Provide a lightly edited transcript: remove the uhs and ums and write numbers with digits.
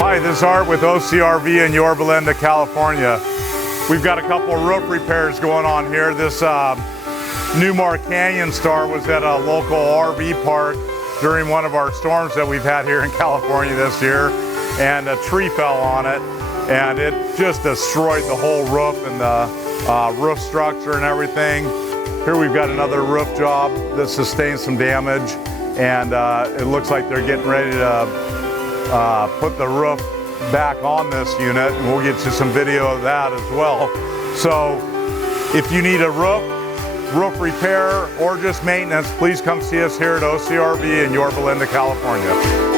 Hi, this is Art with OCRV in Yorba Linda, California. We've got a couple of roof repairs going on here. This Newmar Canyon Star was at a local RV park during one of our storms that we've had here in California this year, and a tree fell on it and it just destroyed the whole roof and the roof structure and everything. Here we've got another roof job that sustained some damage, and it looks like they're getting ready to put the roof back on this unit, and we'll get you some video of that as well. So if you need a roof repair or just maintenance, please come see us here at OCRV in Yorba Linda, California.